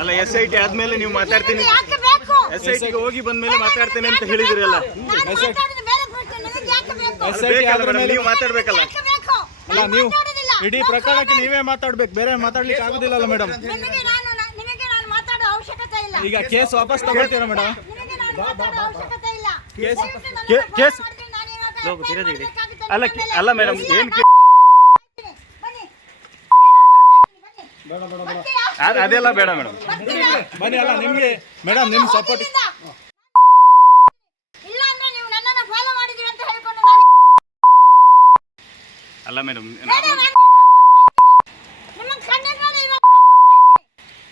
ಅಲ್ಲ S I T ಆದ್ಮೇಲೆ ನೀವು ಮಾತಾಡ್ತೀನಿ. ಯಾಕೆ ಬೇಕು? ಎಸ್ ಐ ಟಿಗೆ ಹೋಗಿ ಬಂದ್ಮೇಲೆ ಮಾತಾಡ್ತೇನೆ ಅಂತ ಹೇಳಿದಿರಲ್ಲ ನೀವು ಮಾತಾಡ್ಬೇಕಲ್ಲ. ಯಾಕೆ ಬೇಕು? ಅಲ್ಲ ನೀವು. ಇಡೀ ಪ್ರಕರಣಕ್ಕೆ ನೀವೇ ಮಾತಾಡ್ಬೇಕು. ಬೇರೆ ಮಾತಾಡ್ಲಿಕ್ಕೆ ಆಗುದಿಲ್ಲಲ್ಲ ಮೇಡಮ್ ನಿಮಗೆ ನಾನು ನಿಮಗೆ ನಾನು ಮಾತಾಡೋ ಅವಶ್ಯಕತೆ ಇಲ್ಲ. ಈಗ ಕೇಸ್ ವಾಪಸ್ ತಗೊಳ್ತೀರಾ ಮೇಡಮ್ ನಿಮಗೆ ನಾನು ಮಾತಾಡೋ ಅವಶ್ಯಕತೆ ಇಲ್ಲ. ಕೇಸ್- ಕೇಸ್- ಅಲ್ಲ, ಅಲ್ಲ ಮೇಡಮ್, ಏನ್ ನಾನು ಬನ್ನಿ. ಬರ್ತೀಯಾ? ಅದ್- ಅದೆಲ್ಲ ಬೇಡ ಮೇಡಮ್. ಬನ್ನಿ ಅಲ್ಲ ನಿಮಗೆ ಮೇಡಮ್ ನಿಮ್ ಸಪೋರ್ಟ್ ಇಲ್ಲ ಅಂದ್ರೆ ನೀವು ನನ್ನನ್ನ ಫಾಲೋ ಮಾಡಿದೀರಿ ಅಂತ ಹೇಳ್ಕೊಂಡು ನಾನು ಅಲ್ಲ ಮೇಡಮ್ ನಿಮ್ಮ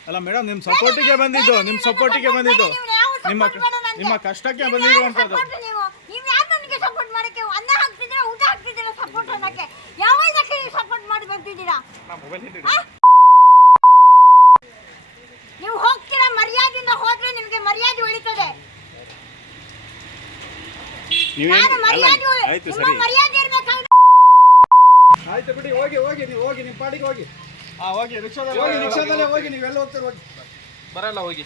ಅಲ್ಲ ಮೇಡಮ್ ನಿಮ್ ಸಪೋರ್ಟಿಗೆ ಬಂದಿದ್ದು ನಿಮ್ ಸಪೋರ್ಟಿಗೆ ಬಂದಿದ್ದು. ನಿಮ್ಮ ನಿಮ್ಮ ಕಷ್ಟಕ್ಕೆ ಬಂದಿರುವಂತದ್ದು ಸಪೋರ್ಟ್ ನೀವು? ನೀವು ಸಪೋರ್ಟ್ ಮಾಡಕ್ಕೆ ಸಪೋರ್ಟ್ ಮಾಡಿ ಬರ್ತಿದ್ದೀರಾ ಆ? ನೀವು ಹೋಗ್ತೀರಾ ಮರ್ಯಾದೆಯಿಂದ ಹೋದ್ರೆ ನಿಮಗೆ ಮರ್ಯಾದೆ ಉಳಿತದೆ ನೀವೇನು ಅಲ್ಲ ಆಯ್ತು ಸರಿ. ಆಯ್ತು ಬಿಡಿ ಹೋಗಿ ಹೋಗಿ ನೀವು ಹೋಗಿ ನಿಮ್ಮ ಪಾಡಿಗೆ ಹೋಗಿ. ಹಾ ಹೋಗಿ ರಿಕ್ಷಾದಲ್ಲಿ ಹೋಗಿ ರಿಕ್ಷಾದಲ್ಲೇ ಹೋಗಿ. ನೀವೆಲ್ಲ ಹೋಗ್ತಾರೆ ಹೋಗಿ. ಬರಲ್ಲ ಹೋಗಿ.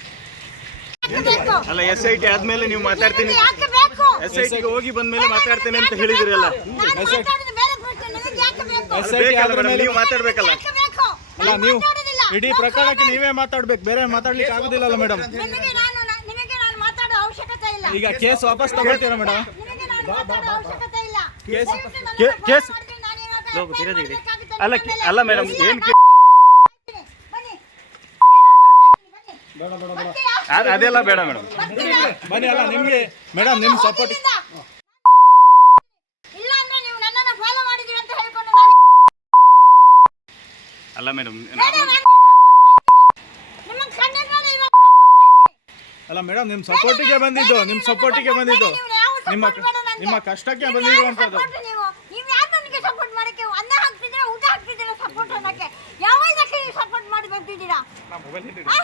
ಅಲ್ಲ ಎಸ್ ಐ ಟಿ ಆದ್ಮೇಲೆ ನೀವು ಮಾತಾಡ್ತೀನಿ. ಯಾಕೆ ಬೇಕು ಎಸ್ ಐ ಟಿಗೆ ಹೋಗಿ ಬಂದ್ಮೇಲೆ ಮಾತಾಡ್ತೇನೆ ಅಂತ ಹೇಳಿದ್ರಲ್ಲ. ನಾನು ಮಾತಾಡೋದು ಬೇರೆ ಪ್ರಶ್ನೆ ನಿಮಗೆ ಯಾಕೆ ಬೇಕು ಅದು SIT ಆದ್ರ ಮೇಲೆ- ನೀವು ಮಾತಾಡ್ಬೇಕಲ್ಲ. ಯಾಕೆ ಬೇಕು ಅಲ್ಲ ನೀವು. ಇಡೀ ಪ್ರಕಾರಕ್ಕೆ ಪ್ರಕರಣಕ್ಕೆ ನೀವೇ ಮಾತಾಡ್ಬೇಕು. ಬೇರೆ ಮಾತಾಡ್ಲಿಕ್ಕೆ ಆಗುದಿಲ್ಲಲ್ಲ ಮೇಡಮ್ ನಿಮಗೆ ನಾನು ನಿಮಗೆ ನಾನು ಮಾತಾಡೋ ಅವಶ್ಯಕತೆ ಇಲ್ಲ. ಈಗ ಕೇಸ್ ವಾಪಸ್ ತಗೊಳ್ತೀರಾ ಮೇಡಮ್ ಕೇಸ್- ಅಲ್ಲ, ಅಲ್ಲ ಮೇಡಮ್, ಏನು? ಅದೆಲ್ಲ ಬೇಡ ಮೇಡಮ್. ಬನ್ನಿ ಅಲ್ಲ ನಿಮಗೆ ಮೇಡಮ್ ನಿಮ್ಮ ಸಪೋರ್ಟ್ ಇಲ್ಲ ಅಂದ್ರೆ ನೀವು ನನ್ನನ್ನ ಫಾಲೋ ಮಾಡಿದೀರಿ ಅಂತ ಹೇಳ್ಕೊಂಡು ನಾನು ಅಲ್ಲ ಮೇಡಮ್ ನಿಮ್ಮ ಅಲ್ಲ ಮೇಡಮ್ ನಿಮ್ ಸಪೋರ್ಟಿಗೆ ಬಂದಿದ್ದು ನಿಮ್ ಸಪೋರ್ಟಿಗೆ ಬಂದಿದ್ದು. ನಿಮ್ಮ ನಿಮ್ಮ ಕಷ್ಟಕ್ಕೆ ಬಂದಿರುವಂತದ್ದು ನೀವು? ಯಾಕೆ ಯಾರು ನನಗೆ ಸಪೋರ್ಟ್ ಮಾಡಕ್ಕೆ? ಅನ್ನ ಹಾಕ್ತಿದ್ದೀರಾ ಊಟ ಹಾಕ್ತಿದ್ದೀರಾ ಸಪೋರ್ಟ್ ಅನ್ನಕ್ಕೆ. ಯಾವ ಇದಕ್ಕೆ ನೀವು ಸಪೋರ್ಟ್ ಮಾಡಿ ಬರ್ತಿದ್ದೀರಾ ಆ?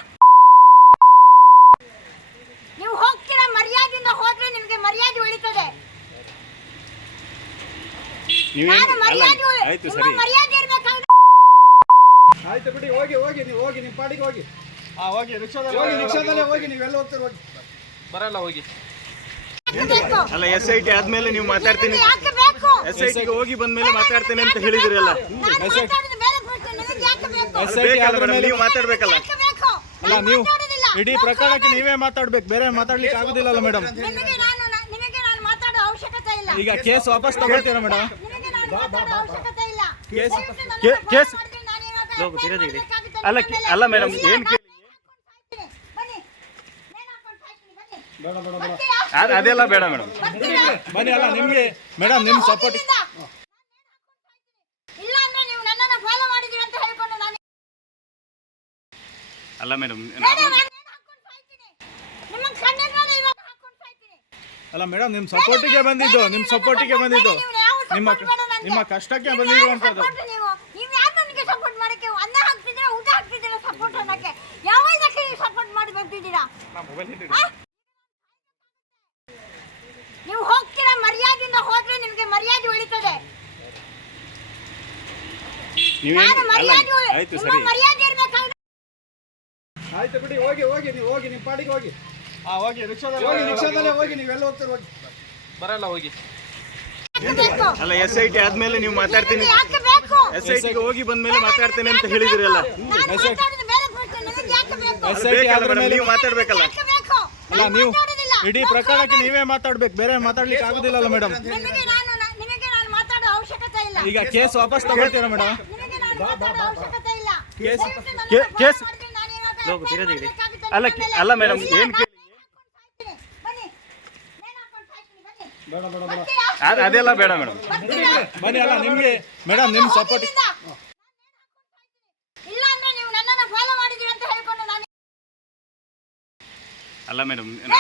ನೀವು ಹೋಗ್ತೀರಾ? ಮರ್ಯಾದೆಯಿಂದ ಹೋದ್ರೆ ನಿಮಗೆ ಮರ್ಯಾದೆ ಉಳಿತದೆ. ನಾನು ಮರ್ಯಾದೆ ಆಯ್ತು ನಿಮ್ಮ ಸರಿ. ಮರ್ಯಾದೆ ಇರ್ಬೇಕಾದ್ರೆ ಆಯ್ತು ಬಿಡಿ ಹೋಗಿ ಹೋಗಿ ನೀವು ಹೋಗಿ ನಿಮ್ಮ ಪಾಡಿಗೆ ಹೋಗಿ. ಹಾ ಹೋಗಿ ರಿಕ್ಷಾದಲ್ಲಿ ಹೋಗಿ. ರಿಕ್ಷಾದಲ್ಲೇ ಹೋಗಿ ನೀವೆಲ್ಲ ಹೋಗ್ತೀರ ಹೋಗಿ. ಬರಲ್ಲ ಹೋಗಿ. ಅಲ್ಲ ಎಸ್ ಐ ಟಿ ಆದ್ಮೇಲೆ ನೀವು ಮಾತಾಡ್ತೀನಿ. ಯಾಕೆ ಬೇಕು ಎಸ್ ಐ ಟಿಗೆ ಹೋಗಿ ಬಂದ್ಮೇಲೆ ಮಾತಾಡ್ತೇನೆ ಅಂತ ಹೇಳಿದಿರಲ್ಲ. ಎಸ್ ಐ ಟಿ ನೀವು ಮಾತಾಡ್ಬೇಕಲ್ಲ. ಬೇಕು? ಅಲ್ಲ ನೀವು ಮಾತಾಡೋದಿಲ್ಲ. ಇಡೀ ಪ್ರಕರಣಕ್ಕೆ ನೀವೇ ಮಾತಾಡ್ಬೇಕು ಬೇರೆ ಮಾತಾಡ್ಲಿಕ್ಕೆ ಆಗುದಿಲ್ಲಲ್ಲ ಮೇಡಮ್. ನಿಮಗೆ ನಾನು ನಿಮಗೆ ನಾನು ಮಾತಾಡೋ ಅವಶ್ಯಕತೆ ಇಲ್ಲ. ಈಗ ಕೇಸ್ ವಾಪಸ್ ತಗೊಳ್ತೀರಾ ಮೇಡಮ್? ನಿಮಗೆ ನಾನು ಮಾತಾಡೋ ಅವಶ್ಯಕತೆ ಇಲ್ಲ. ಕೇಸ್- ಕೇಸ್- ಅಲ್ಲ, ಅಲ್ಲ ಮೇಡಮ್, ಏನ್ ನಾನು ಕೇ- ಸಾಯ್ತೀನಿ. ಬನ್ನಿ ನೇಣು ಹಾಕೊಂಡು ಸಾಯ್ತೀನಿ, ಬನ್ನಿ. ಬೇಡ ಬೇಡ ಬೇಡ ಬರ್ತೀಯಾ? ಅದ್- ಅದೆಲ್ಲ ಬೇಡ ಮೇಡಮ್? ಬನ್ನಿ ಅಲ್ಲ ನಿಮಗೆ ಮೇಡಮ್ ನಿಮ್ ಸಪೋರ್ಟ್ ಇಲ್ಲ ಅಂದ್ರೆ ನೀವು ನನ್ನನ್ನ ಫಾಲೋ ಮಾಡಿದೀರಿ ಅಂತ ಹೇಳ್ಕೊಂಡು ನಾನು ಅಲ್ಲ ಮೇಡಮ್ ನಿಮ್ಮ. ಅಲ್ಲ ಮೇಡಮ್ ನಿಮ್ ಸಪೋರ್ಟಿಗೆ ಬಂದಿದ್ದು ನಿಮ್ ಸಪೋರ್ಟಿಗೆ ಬಂದಿದ್ದು. ನಿಮ್ಮ ನಿಮ್ಮ ಕಷ್ಟಕ್ಕೆ ಬಂದಿರುವಂತದ್ದು ಸಪೋರ್ಟ್ ನೀವು? ನೀವು ನನಗೆ ಸಪೋರ್ಟ್ ಮಾಡಿ ಆ? ನೀವು ಹೋಗ್ತೀರಾ ಮರ್ಯಾದೆಯಿಂದ ಹೋದ್ರೆ ನಿಮಗೆ ಮರ್ಯಾದೆ ಉಳಿತದೆ ನೀವೇನು ನಾನು ಅಲ್ಲ ಮರ್ಯಾದೆ ಆಯ್ತು ಸರಿ. ಆಯ್ತು ಬಿಡಿ ಹೋಗಿ ಹೋಗಿ ನೀವು ಹೋಗಿ ನಿಮ್ಮ ಪಾಡಿಗೆ ಹೋಗಿ. ಹಾ ಹೋಗಿ ರಿಕ್ಷಾದಲ್ಲಿ ಹೋಗಿ ರಿಕ್ಷಾದಲ್ಲೇ ಹೋಗಿ ನೀವೆಲ್ಲ ಹೋಗ್ತಾರೆ ಹೋಗಿ. ಬರಲ್ಲ ಹೋಗಿ. ಅಲ್ಲ ಎಸ್ ಐ ಟಿ ಆದ್ಮೇಲೆ ನೀವು ಮಾತಾಡ್ತೀನಿ. ಯಾಕೆ ಬೇಕು? ಎಸ್ ಐ ಟಿಗೆ ಹೋಗಿ ಬಂದ್ಮೇಲೆ ಮಾತಾಡ್ತೇನೆ ಅಂತ ಹೇಳಿದ್ರಲ್ಲ. ನಾನು ಐ ಮೇಲೆ- ನೀವು ಮಾತಾಡ್ಬೇಕಲ್ಲ. ಯಾಕೆ ಬೇಕು? ಅಲ್ಲ ನೀವು. ಇಡೀ ಪ್ರಕರಣಕ್ಕೆ ನೀವೇ ಮಾತಾಡ್ಬೇಕು ಬೇರೆ ಮಾತಾಡ್ಲಿಕ್ಕೆ ಆಗುದಿಲ್ಲ ಮೇಡಮ್. ನಿಮಗೆ ನಾನು ನಿಮಗೆ ನಾನು ಮಾತಾಡೋ ಅವಶ್ಯಕತೆ ಇಲ್ಲ. ಈಗ ಕೇಸ್ ವಾಪಸ್ ತಗೊಳ್ತೀರಾ ಮೇಡಮ್? ಕೇಸ್- ಅಲ್ಲ, ಅಲ್ಲ ಮೇಡಮ್, ಏನ್ ಅದೆಲ್ಲ ಬೇಡ ಮೇಡಮ್? ಬನ್ನಿ ಅಲ್ಲ ನಿಮಗೆ ಮೇಡಮ್ ನಿಮ್ ಸಪೋರ್ಟ್ ಹೋಗಿದ್ದಿಂದ. ನೀವು ನನ್ನನ್ನ ಫಾಲೋ ಮಾಡಿದೀರಿ ಅಂತ ಹೇಳ್ಕೊಂಡು ನಾನು ಅಲ್ಲ ಮೇಡಮ್ ನಿಮ್ಮ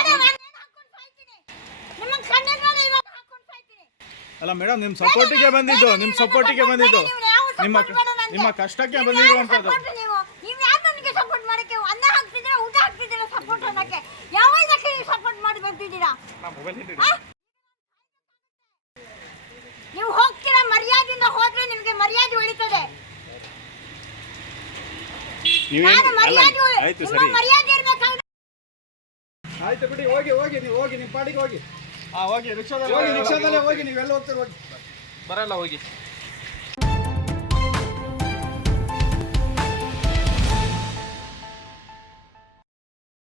ಅಲ್ಲ ಮೇಡಮ್ ನಿಮ್ಮ ಸಪೋರ್ಟಿಗೆ ಬಂದಿದ್ದು ನಿಮ್ ಸಪೋರ್ಟಿಗೆ ಬಂದಿದ್ದು. ನಿಮ್ಮ. ನಿಮ್ಮ ಕಷ್ಟಕ್ಕೆ ಬಂದಿರುವಂತದ್ದು ನೀವು? ನೀವು ಯಾರು ನನಗೆ ಸಪೋರ್ಟ್ ಮಾಡಕ್ಕೆ? ಅನ್ನ ಹಾಕ್ತಿದ್ದೀರಾ ಊಟ ಹಾಕ್ತಿದ್ದೀರಾ ಸಪೋರ್ಟ್ ಅನ್ನಕ್ಕೆ? ಯಾವ ಇದಕ್ಕೆ ನೀವು ಸಪೋರ್ಟ್ ಮಾಡಿ ಬರ್ತಿದ್ದೀರಾ? ಆ? ನೀವು ಹೋಗ್ತೀರಾ? ಮರ್ಯಾದೆಯಿಂದ ಹೋದ್ರೆ ನಿಮಗೆ ಮರ್ಯಾದೆ ಉಳಿತದೆ. ನೀವು ನಾನು ಮರ್ಯಾದೆ ಆಯ್ತು ನಿಮ್ಮ ಸರಿ. ಮರ್ಯಾದೆ ಇರ್ಬೇಕಾದ್ರೆ ಆಯ್ತು ಬಿಡಿ ಹೋಗಿ ಹೋಗಿ ನೀವು ಹೋಗಿ ನಿಮ್ಮ ಪಾಡಿಗೆ ಹೋಗಿ. ಹಾ ಹೋಗಿ ರಿಕ್ಷಾದಲ್ಲಿ ಹೋಗಿ ರಿಕ್ಷಾದಲ್ಲೇ ಹೋಗಿ ನೀವೆಲ್ಲ ಹೋಗ್ತಾರೆ ಹೋಗಿ. ಬರಲ್ಲ ಹೋಗಿ.